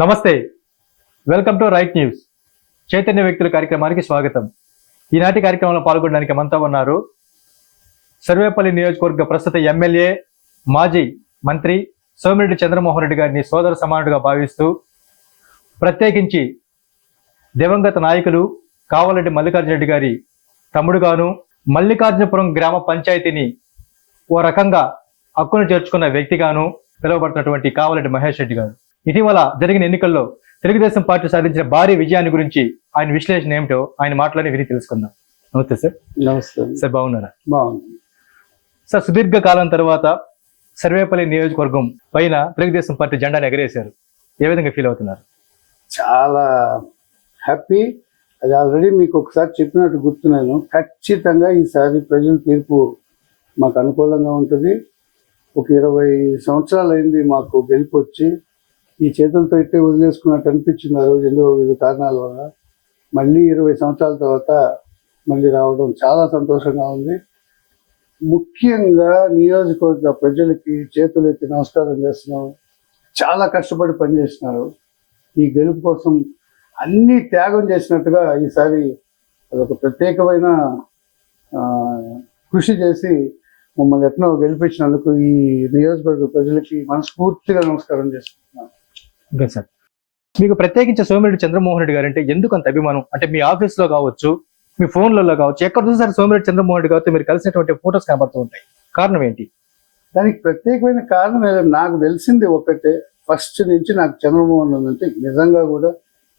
నమస్తే. Welcome to right news Chaitanya వ్యక్తుల కార్యక్రమానికి స్వాగతం. ఈనాటి కార్యక్రమంలో పాల్గొనడానికి మనతో ఉన్నారు సర్వేపల్లి నియోజకవర్గ ప్రస్తుత ఎమ్మెల్యే మాజీ మంత్రి సోమిరెడ్డి చంద్రమోహన్ రెడ్డి గారిని సోదర సమానుడిగా భావిస్తూ ప్రత్యేకించి దివంగత నాయకులు కావలరెడ్డి మల్లికార్జున రెడ్డి గారి తమ్ముడుగాను మల్లికార్జునపురం గ్రామ పంచాయతీని ఓ రకంగా హక్కును చేర్చుకున్న వ్యక్తిగాను పిలువబడుతున్నటువంటి కావాలంటి మహేష్ రెడ్డి గారు. ఇటీవల జరిగిన ఎన్నికల్లో తెలుగుదేశం పార్టీ సాధించిన భారీ విజయాన్ని గురించి ఆయన విశ్లేషణ ఏమిటో ఆయన మాటలని విని తెలుసుకుందాం. నమస్తే సార్. నమస్తే. సార్ బాగున్నారా? బాగుంది సార్ సుదీర్ఘ కాలం తర్వాత సర్వేపల్లి నియోజకవర్గం పైన తెలుగుదేశం పార్టీ జెండాను ఎగరేశారు. ఏ విధంగా ఫీల్ అవుతున్నారు? చాలా హ్యాపీ. అది ఆల్రెడీ మీకు ఒకసారి చెప్పినట్టు గుర్తున్నాను. ఖచ్చితంగా ఈసారి ప్రజల తీర్పు మాకు అనుకూలంగా ఉంటుంది. ఒక ఇరవై సంవత్సరాలు అయింది మాకు గెలుపు వచ్చి ఈ చేతులతో అయితే వదిలేసుకున్నట్టు అనిపించింది ఆ రోజు ఎందుకో వివిధ కారణాల వల్ల. మళ్ళీ ఇరవై సంవత్సరాల తర్వాత మళ్ళీ రావడం చాలా సంతోషంగా ఉంది. ముఖ్యంగా నియోజకవర్గ ప్రజలకి చేతులు ఎత్తి నమస్కారం చేస్తున్నాం. చాలా కష్టపడి పనిచేస్తున్నారు. ఈ గెలుపు కోసం అన్ని త్యాగం చేసినట్టుగా ఈసారి అదొక ప్రత్యేకమైన కృషి చేసి మమ్మల్ని ఎట్నో గెలిపించినందుకు ఈ నియోజకవర్గ ప్రజలకి మనస్ఫూర్తిగా నమస్కారం చేసుకుంటున్నాను ఓకే సార్ మీకు ప్రత్యేకించి సోమిరెడ్డి చంద్రమోహన్ రెడ్డి గారు అంటే ఎందుకు అంత అభిమానం? అంటే మీ ఆఫీస్లో కావచ్చు మీ ఫోన్లలో కావచ్చు ఎక్కడ చూసారు సోమిరెడ్డి చంద్రమోహన్ రెడ్డి గారితో మీరు కలిసినటువంటి ఫోటోస్ కనబడుతూ ఉంటాయి. కారణం ఏంటి? దానికి ప్రత్యేకమైన కారణం నాకు తెలిసింది ఒకటే. ఫస్ట్ నుంచి నాకు చంద్రమోహన్ అంటే నిజంగా కూడా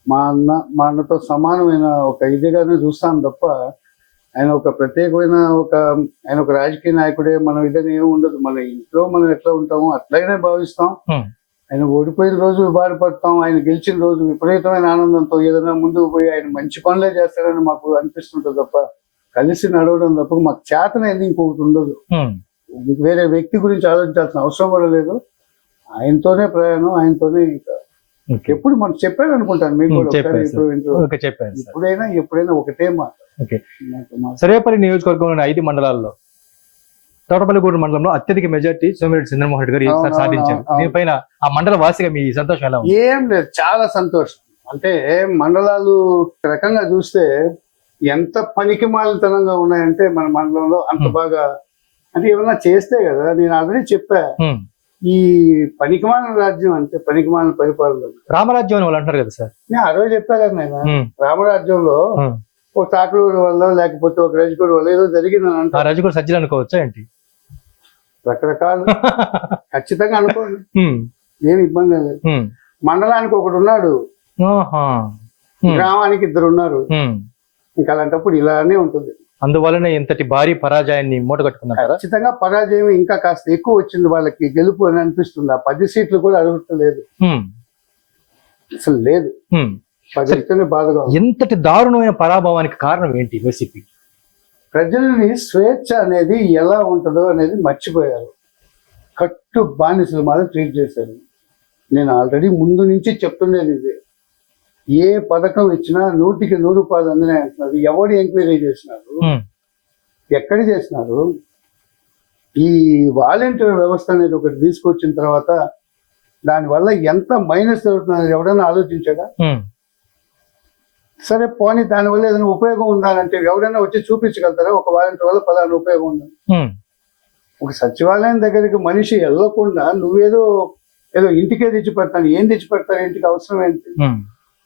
మా అన్న మా అన్నతో సమానమైన ఒక ఇదిగానే చూస్తాను తప్ప ఆయన ఒక ప్రత్యేకమైన ఒక ఆయన ఒక రాజకీయ నాయకుడే మనం ఇదని ఏమి ఉండదు. మన ఇంట్లో మనం ఎట్లా ఉంటామో అట్లనే భావిస్తాం. Hmm. ఆయన ఓడిపోయిన రోజు బాధపడతాం ఆయన గెలిచిన రోజు విపరీతమైన ఆనందంతో ఏదైనా ముందుకు పోయి ఆయన మంచి పనులే చేస్తారని మాకు అనిపిస్తుంటుంది తప్ప కలిసి నడవడం తప్ప మాకు చేతనైంది ఇంకొకటి ఉండదు. వేరే వ్యక్తి గురించి ఆలోచించాల్సిన అవసరం కూడా లేదు. ఆయనతోనే ప్రయాణం ఆయనతోనే ఇంకా. ఎప్పుడు మనం చెప్పాను అనుకుంటాను మీకు కూడా సార్. ఎప్పుడైనా ఎప్పుడైనా ఒకటే మాట. సర్వేపల్లి నియోజకవర్గంలోని ఐదు మండలాల్లో తోటపల్లిగూడెం మండలంలో అత్యధిక మెజార్టీ సోమిరెడ్డి చంద్రమోహన్ రెడ్డి గారు ఈసారి సాధించారు. దీనిపైన ఆ మండల వాసిగా మీ సంతోషం ఎలా ఉంది ఏం లేదు చాలా సంతోషం అంటే మండలాలు రకంగా చూస్తే ఎంత పనికి మాలితనంగా ఉన్నాయంటే మన మండలంలో అంత. బాగా అంటే ఏమన్నా చేస్తే కదా నేను ఆల్రెడీ చెప్పా. ఈ పనికిమాలిన రాజ్యం అంటే పనికిమాలిన పరిపాలన రామరాజ్యం అని వాళ్ళు అంటారు కదా సార్ నేను ఆ రోజు చెప్పా కదా నేను. రామరాజ్యంలో. ఒక తాకలూరు వల్ల లేకపోతే ఒక రజకుడు వల్ల ఏదో జరిగిందని ఆ అంటారు రాజు కూడా సజ్జలు అనుకోవచ్చా ఏంటి రకరకాలు. ఖచ్చితంగా అనుకోండి. ఏమి ఇబ్బంది లేదు. మండలానికి ఒకడు ఉన్నాడు. గ్రామానికి ఇద్దరు ఉన్నారు. ఇంకా అలాంటప్పుడు ఇలానే ఉంటుంది. అందువలన ఇంతటి భారీ పరాజయాన్ని మూటగట్టుకున్నారా ఖచ్చితంగా పరాజయం ఇంకా కాస్త ఎక్కువ వచ్చింది వాళ్ళకి. గెలుపు అని అనిపిస్తుంది. ఆ పది సీట్లు కూడా హ్మ్. అసలు లేదు. పది బాధగా. ఎంతటి దారుణమైన పరాభవానికి కారణం ఏంటి? వైసీపీ. ప్రజల్ని స్వేచ్ఛ అనేది ఎలా ఉంటుందో అనేది మర్చిపోయారు. కట్టు బానిసలు మాత్రం ట్రీట్ చేశారు. నేను ఆల్రెడీ ముందు నుంచి చెప్తుండేది ఇది. ఏ పథకం ఇచ్చినా నూటికి నూరు రూపాయలు అందినాయి అంటున్నారు ఎవడు ఎంక్వైరీ చేసినారు. ఎక్కడ చేసినారు? ఈ వాలంటీర్ వ్యవస్థ అనేది ఒకటి తీసుకొచ్చిన తర్వాత దానివల్ల ఎంత మైనస్ జరుగుతున్నది ఎవడైనా ఆలోచించాడా. సరే పోనీ దానివల్ల ఏదైనా ఉపయోగం ఉందా అంటే ఎవరైనా వచ్చి చూపించగలుగుతారా? ఒక వాలంటీర్ వల్ల పలానా ఉపయోగం ఉందా. ఒక సచివాలయం దగ్గరికి మనిషి వెళ్ళకుండా నువ్వేదో ఏదో ఇంటికే తెచ్చి పెడతాను ఏం తెచ్చి పెడతారు ఇంటికి అవసరం ఏంటి? హ్మ్.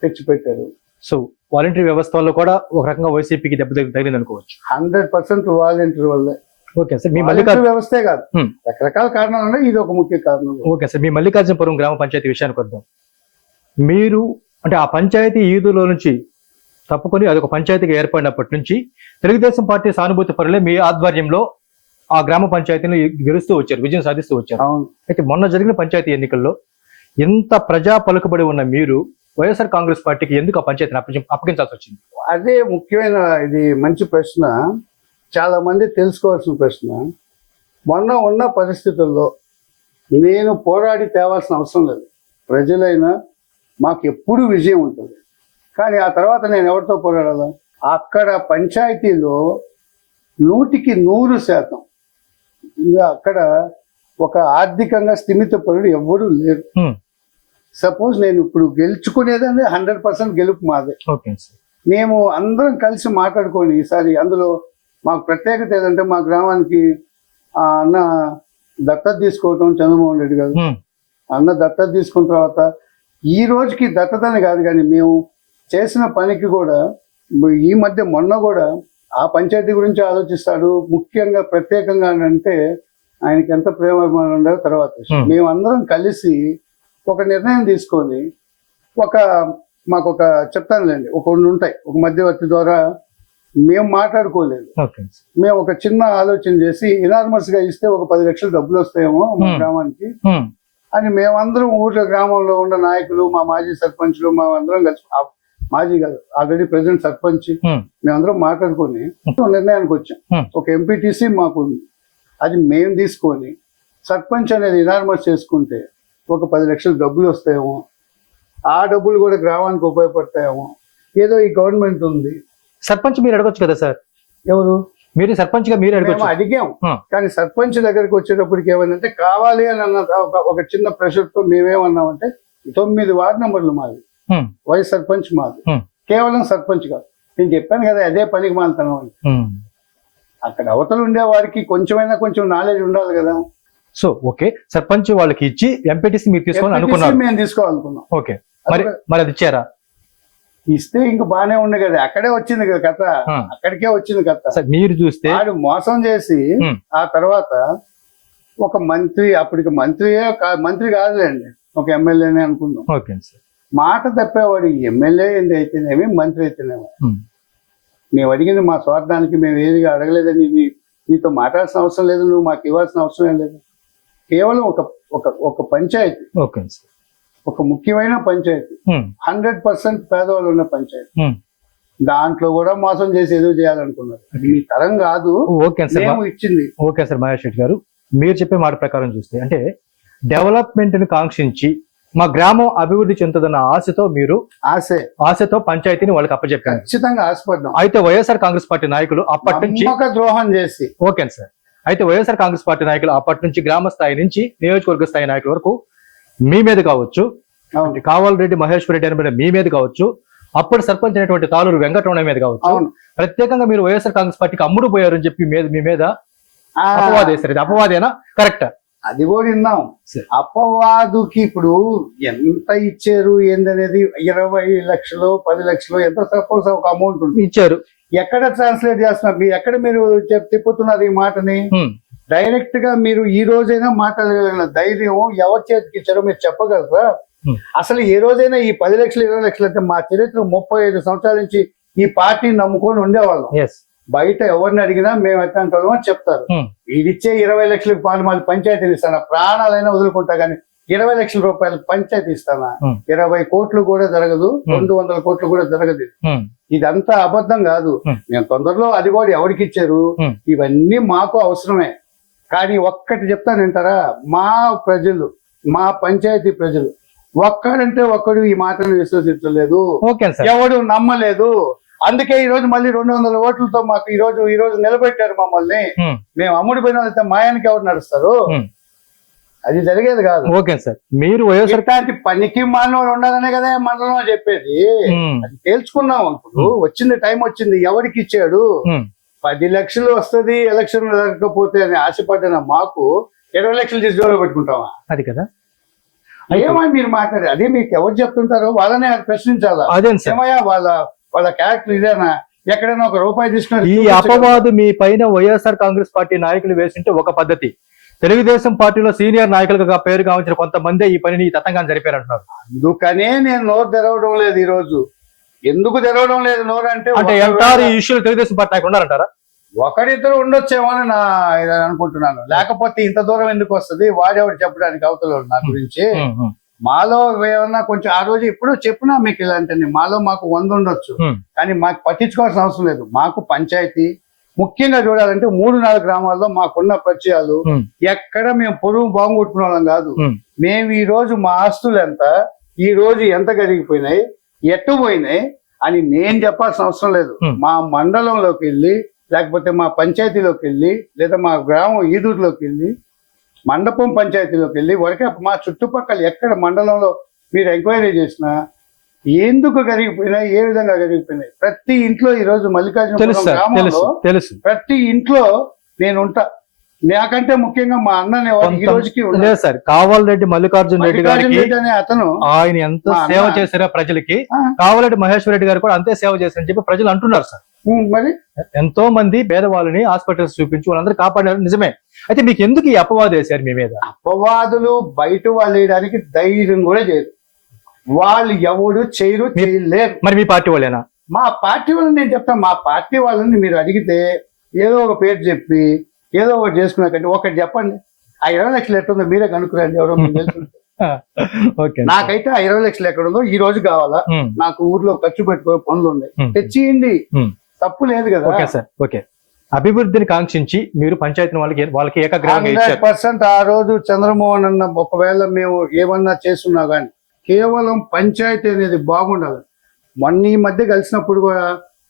తెచ్చి పెట్టారు సో వాలంటరీ వ్యవస్థ వల్ల కూడా ఒక రకంగా వైసీపీకి దెబ్బ తగిలి- తగిలింది అనుకోవచ్చు హండ్రెడ్ పర్సెంట్ వాలంటీర్ వల్లే. ఓకే సార్ మీ మల్లికార్జున వ్యవస్థే కాదు. రకరకాల కారణాలు ఉన్నాయి ఇది ఒక ముఖ్య కారణం. ఓకే సార్ మీ మల్లికార్జునపురం గ్రామ పంచాయతీ విషయానికి వద్దాం. మీరు అంటే ఆ పంచాయతీ ఈదులో నుంచి తప్పుకొని అదొక పంచాయతీగా ఏర్పడినప్పటి నుంచి తెలుగుదేశం పార్టీ సానుభూతి పరులే మీ ఆధ్వర్యంలో ఆ గ్రామ పంచాయతీని గెలుస్తూ వచ్చారు విజయం సాధిస్తూ వచ్చారు. అయితే మొన్న జరిగిన పంచాయతీ ఎన్నికల్లో ఎంత ప్రజా పలుకుబడి ఉన్న మీరు వైఎస్ఆర్ కాంగ్రెస్ పార్టీకి ఎందుకు ఆ పంచాయతీని అప్పగి- అప్పగించాల్సి వచ్చింది? అదే ముఖ్యమైన ఇది మంచి ప్రశ్న. చాలా మంది తెలుసుకోవాల్సిన ప్రశ్న. మొన్న ఉన్న పరిస్థితుల్లో నేను పోరాడి తేవాల్సిన అవసరం లేదు. ప్రజలైనా మాకు ఎప్పుడు విజయం ఉంటుంది. కానీ ఆ తర్వాత నేను ఎవరితో పోరాడాలా అక్కడ పంచాయతీలో నూటికి నూరు శాతం. అక్కడ ఒక ఆర్థికంగా స్థిమిత పరుడు ఎవ్వరూ లేరు. సపోజ్ నేను ఇప్పుడు గెలుచుకునేదని హండ్రెడ్ పర్సెంట్ గెలుపు మాదే. మేము అందరం కలిసి మాట్లాడుకొని ఈసారి అందులో మాకు ప్రత్యేకత ఏదంటే మా గ్రామానికి ఆ అన్న దత్తత తీసుకోవటం చంద్రమోహన్ రెడ్డి గారు. అన్న దత్తత తీసుకున్న తర్వాత ఈ రోజుకి దత్తతని కాదు కానీ మేము చేసిన పనికి కూడా ఈ మధ్య మొన్న కూడా ఆ పంచాయతీ గురించి ఆలోచిస్తాడు. ముఖ్యంగా ప్రత్యేకంగా అంటే ఆయనకి ఎంత ప్రేమ అభిమానం ఉండదో తర్వాత. మేమందరం కలిసి ఒక నిర్ణయం తీసుకొని ఒక మాకు ఒక చెప్తానులేండి ఒక కొన్ని ఉంటాయి. ఒక మధ్యవర్తి ద్వారా మేము మాట్లాడుకోలేదు. మేము ఒక చిన్న ఆలోచన చేసి ఇనార్మస్గా ఇస్తే ఒక పది లక్షలు డబ్బులు వస్తాయేమో మా. గ్రామానికి. అని మేమందరం ఊర్లో గ్రామంలో ఉన్న నాయకులు మా మాజీ సర్పంచ్లు మా అందరం కలిసి మాజీ కాదు ఆల్రెడీ ప్రెసిడెంట్ సర్పంచ్ ఉమ్, మేమందరం మాట్లాడుకొని ఒక నిర్ణయానికి వచ్చాం. Hmm. ఒక ఎంపీటీసీ మాకు ఉంది అది మేము తీసుకొని సర్పంచ్ అనేది ఇనార్మస్ చేసుకుంటే ఒక పది లక్షలు డబ్బులు వస్తాయేమో. ఆ డబ్బులు కూడా గ్రామానికి ఉపయోగపడతాయేమో. ఏదో ఈ గవర్నమెంట్ ఉంది. సర్పంచ్ మీరు అడగొచ్చు కదా సార్? ఎవరు? మీరు సర్పంచ్గా మీరు అడగొచ్చు. అడిగాం. Hmm. కానీ సర్పంచ్ దగ్గరికి వచ్చేటప్పటికి ఏమైందంటే కావాలి అని అన్న ఒక- చిన్న ప్రెషర్తో మేమేమన్నామంటే తొమ్మిది వార్డు నెంబర్లు మాది. వైస్ సర్పంచ్ మాది. కేవలం సర్పంచ్ కాదు. నేను చెప్పాను కదా అదే పనికి మాలుతాను అని. అక్కడ అవతల ఉండే వారికి కొంచెమైనా కొంచెం నాలెడ్జ్ ఉండాలి కదా. So okay. సర్పంచ్ వాళ్ళకి ఇచ్చి ఎంపీటీసీ మీరు తీసుకొని FPTC అనుకున్నారు. మేము తీసుకోవాలనుకున్నాం. ఓకే. మరి మరి అది ఇచ్చారా? ఇస్తే ఇంక బానే ఉండే కదా. అక్కడే వచ్చింది కదా కథ. అక్కడికే వచ్చింది కథ. మీరు చూస్తే వాడు మోసం చేసి. ఆ తర్వాత ఒక మంత్రి అప్పటికి మంత్రియే మంత్రి కాదులేండి. ఒక ఎమ్మెల్యేనే అనుకుందాం. Okay sir. మాట తప్పేవాడు ఎమ్మెల్యే అయితేనేమి మంత్రి అయితేనేమి. మేము అడిగింది మా స్వార్థానికి మేము ఏది అడగలేదని నీ నీతో మాట్లాడాల్సిన అవసరం లేదు నువ్వు మాకు ఇవ్వాల్సిన అవసరం ఏం లేదు. కేవలం ఒక ఒక ఒక పంచాయతీ. Okay sir. ఒక ముఖ్యమైన పంచాయతీ. హండ్రెడ్ పర్సెంట్ పేదవాళ్ళు ఉన్న పంచాయతీ. దాంట్లో కూడా మోసం చేసి ఏదో చేయాలనుకున్నారు. మీ తరం కాదు ఓకే సార్. ఇచ్చింది. Okay sir Mahesh Reddy garu. మీరు చెప్పే మాట ప్రకారం చూస్తే అంటే డెవలప్మెంట్ని కాంక్షించి మా గ్రామం అభివృద్ధి చెందుతుందన్న ఆశతో మీరు ఆశే. ఆశతో పంచాయతీని వాళ్ళకి అప్పచెప్పారు. ఖచ్చితంగా ఆశపడ్డాం. అయితే వైఎస్ఆర్ కాంగ్రెస్ పార్టీ నాయకులు అప్పటి నుంచి నమ్మక ద్రోహం చేసి. Okay sir. అయితే వైఎస్ఆర్ కాంగ్రెస్ పార్టీ నాయకులు అప్పటి నుంచి గ్రామ స్థాయి నుంచి నియోజకవర్గ స్థాయి నాయకుల వరకు మీ మీద కావచ్చు అవును. కావాల రెడ్డి మహేశ్వర రెడ్డి అని మీ మీద కావచ్చు అప్పుడు సర్పంచ్ అయినటువంటి తాలూరు వెంకటరమణ మీద కావచ్చు ప్రత్యేకంగా మీరు వైఎస్ఆర్ కాంగ్రెస్ పార్టీకి అమ్ముడు పోయారని చెప్పి మీద మీ మీద ఆ, అపవాదు వేశారు ఇది అపవాదేనా? కరెక్ట్. అది కూడా విన్నాం. అపవాదుకి ఇప్పుడు ఎంత ఇచ్చారు ఏందనేది? ఇరవై లక్షలు పది లక్షలు ఎంత సపోజ్ ఒక అమౌంట్ ఉంది ఇచ్చారు. ఎక్కడ ట్రాన్స్లేట్ చేస్తున్నారు? మీరు ఎక్కడ మీరు తిప్పుతున్నారు ఈ మాటని. డైరెక్ట్గా మీరు ఈ రోజైనా మాట్లాడగలిగిన ధైర్యం ఎవరి చేతికి ఇచ్చారో మీరు చెప్పగలరా. అసలు ఏ రోజైనా ఈ పది లక్షలు ఇరవై లక్షలు అంటే మా చరిత్ర ముప్పై ఐదు సంవత్సరాల నుంచి ఈ పార్టీని నమ్ముకొని ఉండేవాళ్ళం. బయట ఎవరిని అడిగినా మేము ఎట్లాంటి అని చెప్తారు. వీడిచ్చే ఇరవై లక్షలకు పాలు మాది పంచాయతీలు ఇస్తానా? ప్రాణాలైనా వదులుకుంటా కానీ ఇరవై లక్షల రూపాయలు పంచాయతీ ఇస్తానా. ఇరవై కోట్లు కూడా జరగదు రెండు వందల కోట్లు కూడా జరగదు. ఇదంతా అబద్ధం కాదు. మేము తొందరలో అది కూడా ఎవరికి ఇచ్చారు. ఇవన్నీ మాకు అవసరమే. కానీ ఒక్కటి చెప్తాను వింటారా? మా ప్రజలు మా పంచాయతీ ప్రజలు ఒక్కడంటే ఒక్కడు ఈ మాటను విశ్వసించలేదు. ఎవడు నమ్మలేదు. అందుకే ఈ రోజు మళ్ళీ రెండు వందల ఓట్లతో మాకు ఈ రోజు ఈ రోజు నిలబెట్టారు మమ్మల్ని. మేము అమ్ముడు పోయిన వాళ్ళైతే మాయానికి ఎవరు నడుస్తారు. అది జరిగేది కాదు. Okay sir. మీరు ఇట్లాంటి పనికి మానవులు ఉండాలనే కదా మండలం చెప్పేది. హ్మ్. అది తేల్చుకున్నాం ఇప్పుడు. వచ్చింది టైం వచ్చింది. ఎవరికి ఇచ్చాడు. పది లక్షలు వస్తది ఎలక్షన్ జరగకపోతే అని ఆశపడిన మాకు ఇరవై లక్షలు తీసి జోలో పెట్టుకుంటామా అది కదా. ఏమని మీరు మాట్లాడారు? అదే మీకు ఎవరు చెప్తుంటారో వాళ్ళనే ప్రశ్నించాలా? అదేం వాళ్ళ వాళ్ళ క్యారెక్టర్ ఇదేనా? ఎక్కడైనా ఒక రూపాయి తీసుకుని ఈ అపవాదు మీ పైన వైఎస్ఆర్ కాంగ్రెస్ పార్టీ నాయకులు వేసింటే ఒక పద్ధతి. తెలుగుదేశం పార్టీలో సీనియర్ నాయకులుగా పేరు గావించిన కొంతమందే ఈ పనిని ఈ తతంగాన్ని జరిపారంటున్నారు. అందుకనే నేను నోరు తెరవడం లేదు ఈ రోజు ఎందుకు తెరవడం లేదు నోరు అంటే అంటే ఎంటారు ఈ ఇష్యూలు తెలుగుదేశం పార్టీ నాయకులు ఉన్నారంటారా? ఒకరిద్దరు ఉండొచ్చేమో అని నా ఇది అనుకుంటున్నాను. లేకపోతే ఇంత దూరం ఎందుకు వస్తుంది? వాడేవాడు చెప్పడానికి అవతల నా గురించి? మాలో ఏమన్నా కొంచెం ఆ రోజు ఇప్పుడు చెప్పినా మీకు ఇలాంటి మాలో మాకు వంద ఉండొచ్చు. కానీ మాకు పట్టించుకోవాల్సిన అవసరం లేదు మాకు పంచాయతీ ముఖ్యంగా చూడాలంటే మూడు నాలుగు గ్రామాల్లో మాకున్న పరిచయాలు. ఎక్కడ మేము పొరుగు బాగుంటున్న వాళ్ళం కాదు. మేము ఈ రోజు మా ఆస్తులు ఎంత ఈ రోజు ఎంత కరిగిపోయినాయి ఎట్టు పోయినాయి అని నేను చెప్పాల్సిన అవసరం లేదు. మా మండలంలోకి వెళ్ళి లేకపోతే మా పంచాయతీలోకి వెళ్ళి లేదా మా గ్రామం ఈదూరులోకి వెళ్ళి మండపం పంచాయతీలోకి వెళ్ళి వరకే మా చుట్టుపక్కల ఎక్కడ మండలంలో మీరు ఎంక్వైరీ చేసినా ఎందుకు జరిగిపోయినాయి ఏ విధంగా జరిగిపోయినాయి ప్రతి ఇంట్లో ఈ రోజు తెలుసు మల్లికార్జున తెలుసు ప్రతి ఇంట్లో నేను ఉంటా నాకంటే ముఖ్యంగా మా అన్న ఈ రోజుకి. లేదు సార్ కావాలరెడ్డి మల్లికార్జున రెడ్డి మల్లికార్జున గారికి అనే అతను ఆయన ఎంత సేవ చేశారో ప్రజలకి. కావాలంటే మహేశ్వర రెడ్డి గారు కూడా అంతే సేవ చేశారని చెప్పి ప్రజలు అంటున్నారు సార్ మరి? ఎంతో మంది పేదవాళ్ళని హాస్పిటల్స్ చూపించి వాళ్ళందరూ కాపాడారు నిజమే. అయితే మీకు ఎందుకు ఈ అపవాదు వేశారు మీ మీద? అపవాదులు బయట వాళ్ళు వేయడానికి ధైర్యం కూడా చేయరు. వాళ్ళు ఎవడు చేయరు చేయలేరు. మరి మీ పార్టీ వాళ్ళేనా? మా పార్టీ వాళ్ళని నేను చెప్తాను. మా పార్టీ వాళ్ళని మీరు అడిగితే ఏదో ఒక పేరు చెప్పి ఏదో ఒకటి చేసుకున్నాకంటే ఒకటి చెప్పండి. ఆ ఇరవై లక్షలు ఎట్టుందో మీరే కనుక్కురండి. ఎవరో. ఓకే నాకైతే ఆ ఇరవై లక్షలు ఎక్కడ ఉందో ఈ రోజు కావాలా? నాకు ఊర్లో ఖర్చు పెట్టుకో పనులు ఉన్నాయి. తెచ్చియండి. తప్పు లేదు కదా. Okay sir okay. అభివృద్ధిని కాంక్షించి మీరు పంచాయతీ వాళ్ళకి వాళ్ళకి హండ్రెడ్ ఇచ్చారు. పర్సెంట్ ఆ రోజు చంద్రమోహన్ అన్న ఒకవేళ మేము ఏమన్నా చేస్తున్నా కానీ కేవలం పంచాయతీ అనేది బాగుండాలి. మొన్న ఈ మధ్య కలిసినప్పుడు కూడా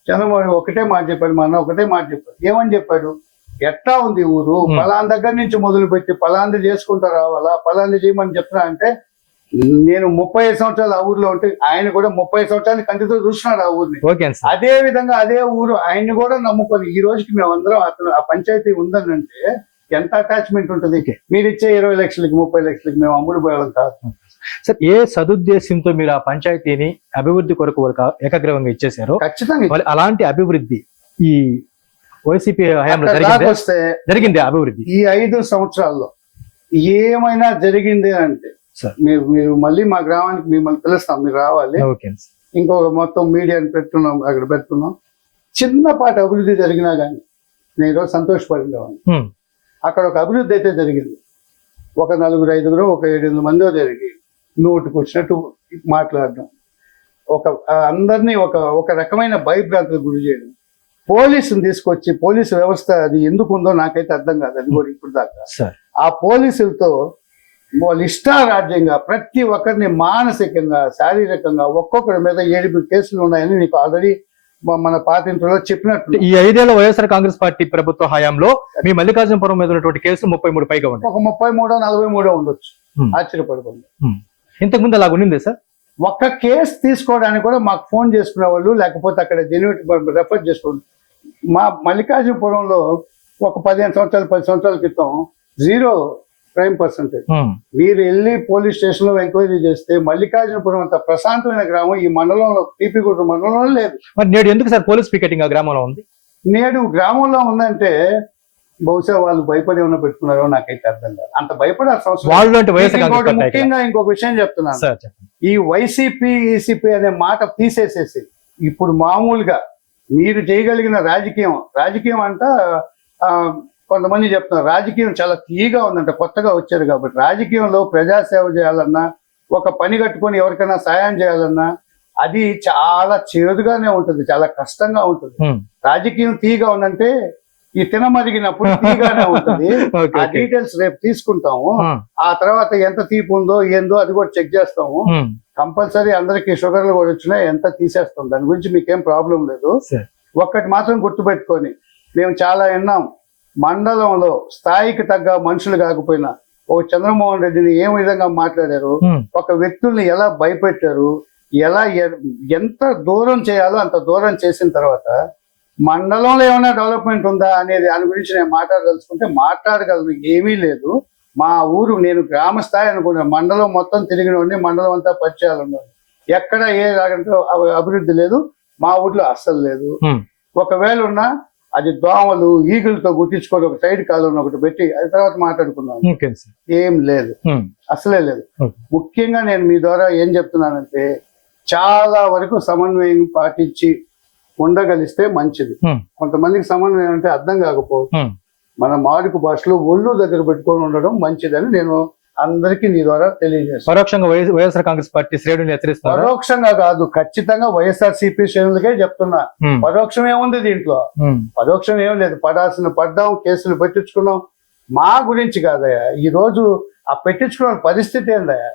చంద్రమోహన్ ఒకటే మాట చెప్పాడు మా అన్న ఒకటే మాట చెప్పాడు ఏమని చెప్పాడు ఎట్టా ఉంది ఊరు. పలాన్ దగ్గర నుంచి మొదలు పెట్టి పలాంది చేసుకుంటా రావాలా? పలాంది చేయమని చెప్తున్నా అంటే నేను ముప్పై ఐదు సంవత్సరాలు ఆ ఊర్లో ఉంటే ఆయన కూడా ముప్పై సంవత్సరాలు కంటితో చూస్తున్నాడు ఆ ఊరిని. Okay sir. అదే విధంగా అదే ఊరు ఆయన్ని కూడా నమ్ముకొని ఈ రోజుకి మేమందరం అతను ఆ పంచాయతీ ఉందని అంటే ఎంత అటాచ్మెంట్ ఉంటుంది. మీరు ఇచ్చే ఇరవై లక్షలకి ముప్పై లక్షలకి మేము అమ్ముడు పోయాం కాదు. సార్ ఏ సదుద్దేశంతో మీరు ఆ పంచాయతీని అభివృద్ధి కొరకు వరకు ఏకగ్రహంగా ఇచ్చేసారో ఖచ్చితంగా అలాంటి అభివృద్ధి ఈ వైసీపీ హయాంలో అక్కడ జరిగింది? అభివృద్ధి. ఈ ఐదు సంవత్సరాల్లో ఏమైనా జరిగింది అంటే. మీరు మీరు మళ్ళీ మా గ్రామానికి మిమ్మల్ని పిలుస్తాం మీరు రావాలి. ఇంకొక మొత్తం మీడియాని పెట్టున్నాం అక్కడ పెట్టున్నాం చిన్నపాటి అభివృద్ధి జరిగినా కానీ నేను ఈరోజు సంతోషపడేవాడిని అక్కడ ఒక అభివృద్ధి అయితే జరిగింది. ఒక నలుగురు ఐదుగురు ఒక ఏడెనిమిది మందో జరిగి నోటుకు వచ్చినట్టు మాట్లాడడం. ఒక అందరినీ ఒక ఒక రకమైన భయభ్రాంతులకు గురి చేయడం. పోలీసుని తీసుకొచ్చి పోలీసు వ్యవస్థ అది ఎందుకు ఉందో నాకైతే అర్థం కాదు. అది కూడా ఇప్పుడు దాకా. సార్. ఆ పోలీసులతో వాళ్ళు ఇష్టారాజ్యంగా ప్రతి ఒక్కరిని మానసికంగా శారీరకంగా ఒక్కొక్కరి మీద ఏడుపు కేసులు ఉన్నాయని నీకు ఆల్రెడీ మన పాతింట్లో చెప్పినట్టు. ఈ ఐదేళ్ళ వైఎస్ఆర్ కాంగ్రెస్ పార్టీ ప్రభుత్వ హయాంలో మీ మల్లికార్జునపురం మీద ఉన్నటువంటి కేసులు ముప్పై మూడు పైగా ఉన్నాయి. ఒక ముప్పై మూడో నలభై మూడో ఉండొచ్చు. Hmm. ఆశ్చర్యపడకుండా. ఇంతకు ముందు అలా ఉండింది సార్? ఒక్క కేసు తీసుకోవడానికి కూడా మాకు ఫోన్ చేసుకునే వాళ్ళు లేకపోతే అక్కడ జెన్యున్ రెఫర్ చేసుకోండి. మా మల్లికార్జునపురంలో ఒక పదిహేను సంవత్సరాలు పది సంవత్సరాల క్రితం జీరో క్రైమ్ పర్సంటేజ్. మీరు వెళ్ళి పోలీస్ స్టేషన్లో ఎంక్వైరీ చేస్తే మల్లికార్జునపురం అంత ప్రశాంతమైన గ్రామం ఈ మండలంలో టీపీగుట్ట మండలంలో లేదు. మరి నేడు ఎందుకు సార్ పోలీస్ పికెటింగ్ ఆ గ్రామంలో ఉంది? నేడు గ్రామంలో ఉందంటే బహుశా వాళ్ళు భయపడి ఏమైనా పెట్టుకున్నారో నాకైతే అర్థం కాదు. అంత భయపడాల్సిన ముఖ్యంగా ఇంకొక విషయం చెప్తున్నాను. ఈ వైసీపీ ఈసీపీ అనే మాట తీసేసేసి ఇప్పుడు మామూలుగా మీరు చేయగలిగిన రాజకీయం రాజకీయం అంట కొంతమంది చెప్తున్నారు రాజకీయం చాలా తీగా ఉందంట కొత్తగా వచ్చారు కాబట్టి. రాజకీయంలో ప్రజాసేవ చేయాలన్నా ఒక పని కట్టుకొని ఎవరికైనా సాయం చేయాలన్నా అది చాలా చేదుగానే ఉంటుంది చాలా కష్టంగా ఉంటుంది. రాజకీయం తీగా ఉందంటే ఈ తినమరిగినప్పుడు తీగానే ఉంటుంది. ఆ. డీటెయిల్స్ రేపు తీసుకుంటాము. ఆ. తర్వాత ఎంత తీపి ఉందో ఏందో అది కూడా చెక్ చేస్తాము. కంపల్సరీ అందరికి షుగర్లు కూడా వచ్చినాయి ఎంత తీసేస్తాం దాని గురించి మీకేం ప్రాబ్లం లేదు. ఒక్కటి మాత్రం గుర్తుపెట్టుకొని మేము చాలా విన్నాం. మండలంలో స్థాయికి తగ్గ మనుషులు కాకపోయినా ఒక చంద్రమోహన్ రెడ్డిని ఏ విధంగా మాట్లాడారు? ఒక వ్యక్తుల్ని ఎలా భయపెట్టారు? ఎలా ఎంత దూరం చేయాలో అంత దూరం చేసిన తర్వాత మండలంలో ఏమైనా డెవలప్మెంట్ ఉందా అనేది దాని గురించి నేను మాట్లాడదలుచుకుంటే మాట్లాడగలను ఏమీ లేదు. మా ఊరు నేను గ్రామ స్థాయి అనుకున్నాను మండలం మొత్తం తిరిగిన మండలం అంతా పరిచయాలు ఎక్కడ ఏ అభివృద్ధి లేదు. మా ఊర్లో అస్సలు లేదు. ఒకవేళ ఉన్నా అది దోమలు ఈగులతో గుట్టించుకొని ఒక సైడ్ కాలం ఒకటి పెట్టి అది తర్వాత మాట్లాడుకున్నాం ఓకే సార్. ఏం లేదు. అసలే లేదు. ముఖ్యంగా నేను మీ ద్వారా ఏం చెప్తున్నానంటే చాలా వరకు సమన్వయం పాటించి ఉండగలిస్తే మంచిది. కొంతమందికి సమన్వయం అంటే అర్థం కాకపోవచ్చు. మన మాడుకు భాషలో ఒళ్ళు దగ్గర పెట్టుకొని ఉండడం మంచిదని నేను అందరికీ నీ ద్వారా తెలియజేస్తాను పరోక్షంగా వైఎస్- వైఎస్ఆర్ కాంగ్రెస్ పార్టీ శ్రేణులు హెచ్చరిస్తున్నారు పరోక్షంగా కాదు ఖచ్చితంగా వైఎస్ఆర్ సిపి శ్రేణులకే చెప్తున్నా. పరోక్షం ఏముంది దీంట్లో? పరోక్షం ఏం లేదు. పడాల్సిన పడ్డాం కేసులు పెట్టించుకున్నాం. మా గురించి కాదయ్యా. ఈ రోజు ఆ పెట్టించుకున్న పరిస్థితి ఏందయ్యా?